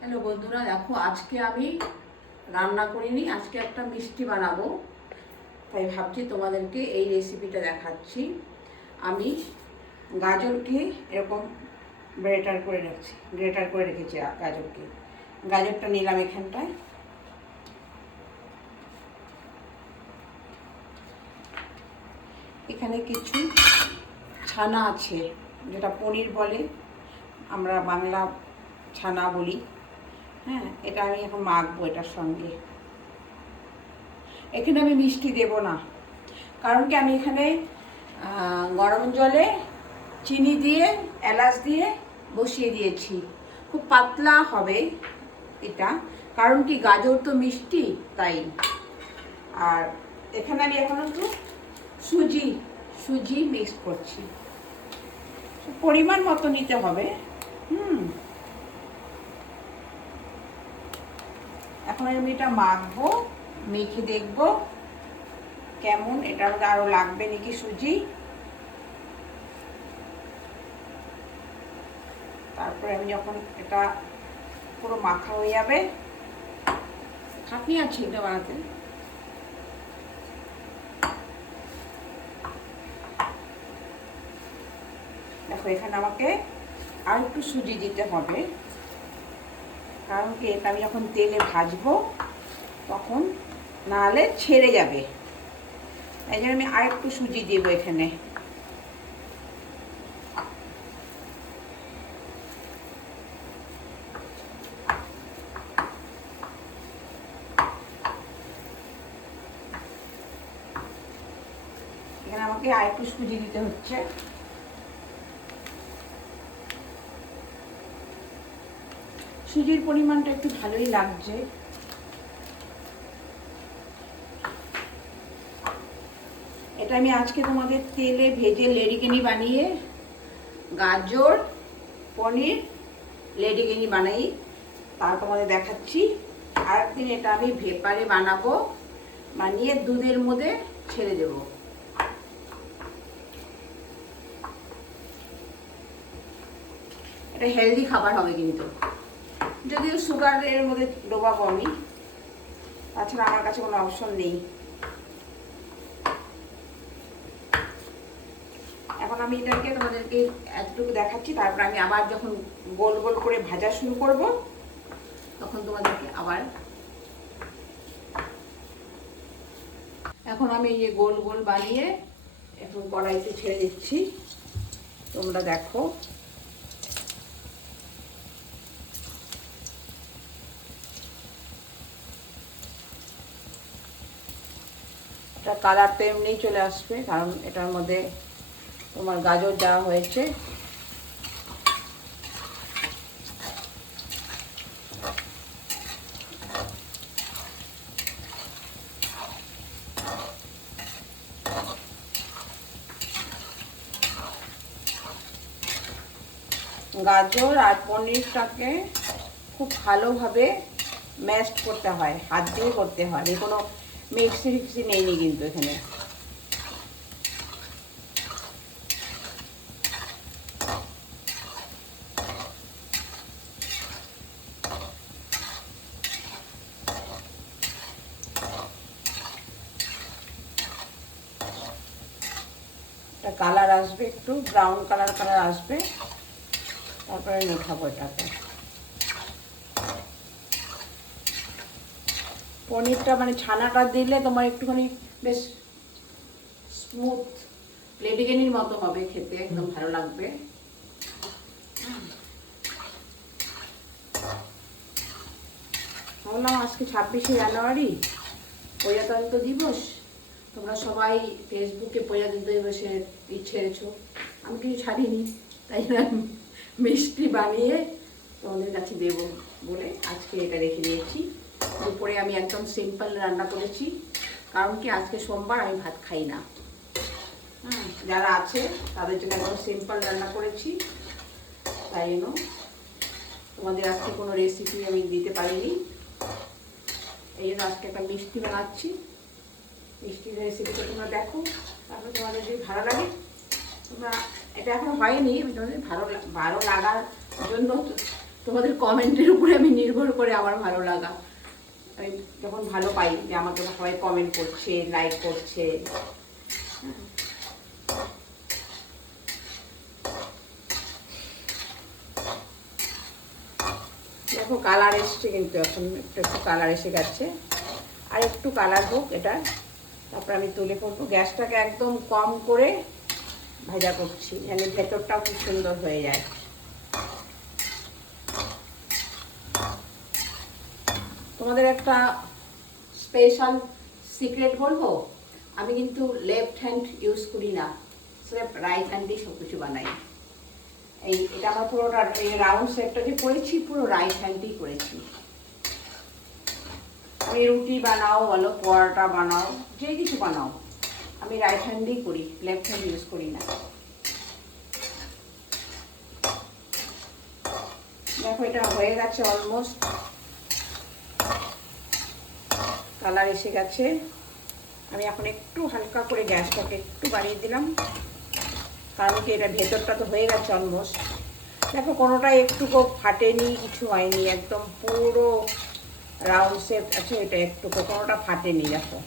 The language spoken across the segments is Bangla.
হ্যালো বন্ধুরা, দেখো আজকে আমি রান্না করিনি, আজকে একটা মিষ্টি বানাবো। তাই ভাবছি তোমাদেরকে এই রেসিপিটা দেখাচ্ছি। আমি গাজরকে এরকম গ্রেটার করে রেখেছি। গাজরটা নিলাম এখানটায়। এখানে কিছু ছানা আছে, যেটা পনির বলে, আমরা বাংলা ছানা বলি। হ্যাঁ, এটা আমি এখন মাখবো এটার সঙ্গে। এখানে আমি মিষ্টি দেব না, কারণ কি আমি এখানে গরম জলে চিনি দিয়ে এলাচ দিয়ে বসিয়ে দিয়েছি। খুব পাতলা হবে এটা, কারণ কি গাজর তো মিষ্টি তাই। আর এখানে আমি এখন একটু সুজি মিক্স করছি, পরিমাণ মতো নিতে হবে। এখন আমি এটা মাখবো, মেখে দেখবো কেমন, এটার মধ্যে আরো লাগবে নাকি সুজি। তারপরে আমি যখন এটা পুরো মাখা হয়ে যাবে, খাটনি আছে এটা বানাতে। দেখো এখানে আমাকে আর একটু সুজি দিতে হবে, কারণ কি এটা আমি যখন তেলে ভাজবো তখন নাহলে ছেড়ে যাবে। এই জন্য আমি আর একটু সুজি দেব এখানে। এখানে আমাকে আর একটু সুজি দিতে হচ্ছে। সুজির পরিমাণটা একটু ভালোই লাগছে। এটা আমি আজকে তোমাদের তেলে ভেজে লেডিকেনি বানিয়ে, গাজর পনির লেডিকেনি বানাই, তা তোমাদের দেখাচ্ছি। আরেকদিন এটা আমি ভেপারে বানাবো, বানিয়ে দুধের মধ্যে ছেড়ে দেব। এটা হেলদি খাবার হবে কিন্তু, যদিও সুগারের মধ্যে ডোবাবো আমি, তাছাড়া আমার কাছে কোনো অপশন নেই। এখন আমি এটাকে তোমাদেরকে এতটুকু দেখাচ্ছি, তারপর আমি আবার যখন গোল গোল করে ভাজা শুরু করব তখন তোমাদেরকে আবার। এখন আমি এই যে গোল গোল বানিয়ে এখন কড়াইতে ছেড়ে দিচ্ছি, তোমরা দেখো। এটা কালার তো এমনিই চলে আসবে, কারণ এটার মধ্যে তোমার গাজর দেওয়া হয়েছে। গাজর আর পনিরটাকে খুব ভালোভাবে ম্যাশড করতে হয়, হাত দিয়ে করতে হয়, কোনো মিক্সি ফিক্সি নেইনি কিন্তু এখানে। একটা কালার আসবে, একটু ব্রাউন কালার আসবে, তারপরে মেখাবো এটাকে। পনিরটা মানে ছানাটা দিলে তোমার একটুখানি বেশ স্মুথ লেডিকেনির মতো হবে, খেতে একদম ভালো লাগবে। বললাম আজকে 26শে জানুয়ারি, প্রজাতন্ত্র দিবস। তোমরা সবাই ফেসবুকে প্রজাতন্ত্র দিবসে ছেড়েছো, আমি কিছু ছাড়িনি, তাই না মিষ্টি বানিয়ে তোমাদের কাছে দেবো বলে আজকে এটা রেখে দিয়েছি। দুপুরে আমি একদম সিম্পল রান্না করেছি, কারণ কি আজকে সোমবার, আমি ভাত খাই না। যারা আছে তাদের জন্য একদম সিম্পল রান্না করেছি, তাই জন্য তোমাদের আজকে কোনো রেসিপি আমি দিতে পারিনি। এই জন্য আজকে একটা মিষ্টি বানাচ্ছি। মিষ্টির রেসিপিটা তোমরা দেখো, তারপরে তোমাদের যদি ভালো লাগে তোমরা, এটা এখন হয়নি, আমি তোমাদের ভালো লাগার জন্য তোমাদের কমেন্টের উপরে আমি নির্ভর করে আমার ভালো লাগা। আমি যখন ভালো পাই যে আমাকে সবাই কমেন্ট করছে, লাইক করছে। দেখো কালার এসছে, কিন্তু এখন একটু একটু কালার এসে গেছে, আর একটু কালার হোক এটা, তারপর আমি তুলে ফেলবো। গ্যাসটাকে একদম কম করে ভাজা করছি, যেন ভেতরটাও খুব সুন্দর হয়ে যায়। তোমাদের একটা স্পেশাল সিক্রেট বলবো, আমি কিন্তু লেফট হ্যান্ড ইউজ করি না, স্রেফ রাইট হ্যান্ডেই সব কিছু বানাই। এটা আমার পুরোটা রাউন্ড শেপটা যে করেছি পুরো রাইট হ্যান্ডেই করেছি। আমি রুটি বানাও বলো, পরোটা বানাও, যে কিছু বানাও, আমি রাইট হ্যান্ডেই করি, লেফট হ্যান্ড ইউজ করি না। দেখো এটা হয়ে গেছে অলমোস্ট, কালার এসে গেছে। আমি এখন একটু হালকা করে গ্যাসটাকে একটু বাড়িয়ে দিলাম, কারণ কি এটা ভেতরটা তো হয়ে গেছে অলমোস্ট। দেখো কোনোটা একটুকু ফাটেনি, কিছু হয়নি, একদম পুরো রাউন্ড শেপ আছে, এটা একটুকু কোনোটা ফাটেনি। দেখো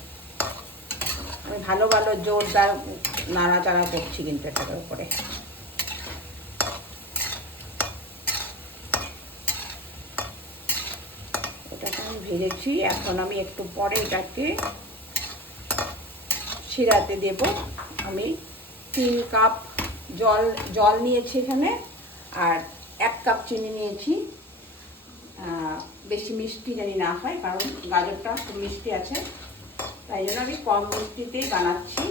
আমি ভালো ভালো জোরদার নাড়াচাড়া করছি কিন্তু এটার উপরে। এটাকে আমি ভেজেছি, এখন আমি একটু পরে এটাকে শিরাতে দেব। আমি 3 কাপ জল নিয়েছি এখানে, আর 1 কাপ চিনি নিয়েছি। বেশি মিষ্টি জানি না হয়, কারণ গাজরটা খুব মিষ্টি আছে, তাই জন্য আমি কম মিষ্টিতেই বানাচ্ছি।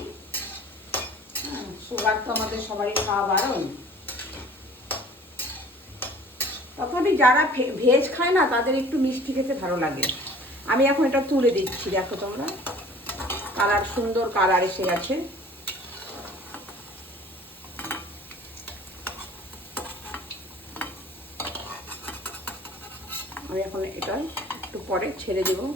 সুগার তো আমাদের সবারই খাওয়া বারণ, তথাপি যারা ভেজ খায় না তাদের একটু মিষ্টি খেতে ভালো লাগে। আমি এখন এটা তুলে দিচ্ছি, দেখো তোমরা কালার, সুন্দর কালার এসে গেছে। আমি এখন এটা একটু পরে ছেড়ে দেবো।